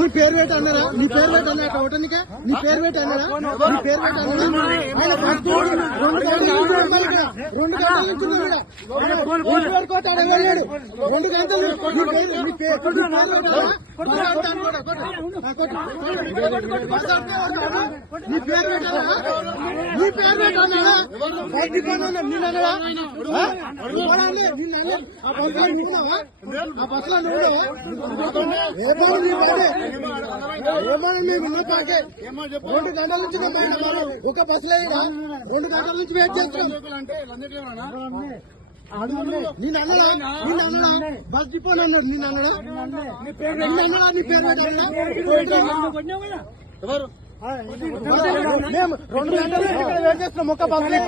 నీ పేరు పెట్టి అన్నారా? నీ పేరు పెట్టి అన్నా ఒకటానికే? నీ పేరు పెట్టి అన్నారా? నీ పేరు పెట్టి అన్నారా? ఆయన 2 గంటల నుంచి 2 గంటలు నీ పేరు పెట్టారా? నీ పేరు పెట్టారా? ఆ బస్సులో నువ్వు ఏమన్నా మేము ఉన్న పాకే 2 గంటల నుంచి ఒక బస్సులో 2 గంటల నుంచి వెయిట్ చేస్తున్నాం. నేను అన్నడా బస్ డిపోని అన్నాడు. నేను అన్నడా నీ పేరు పెట్టారా? మేము 2 గంటల నుంచి వెయిట్ చేస్తున్నాం ఒక బస్సులో.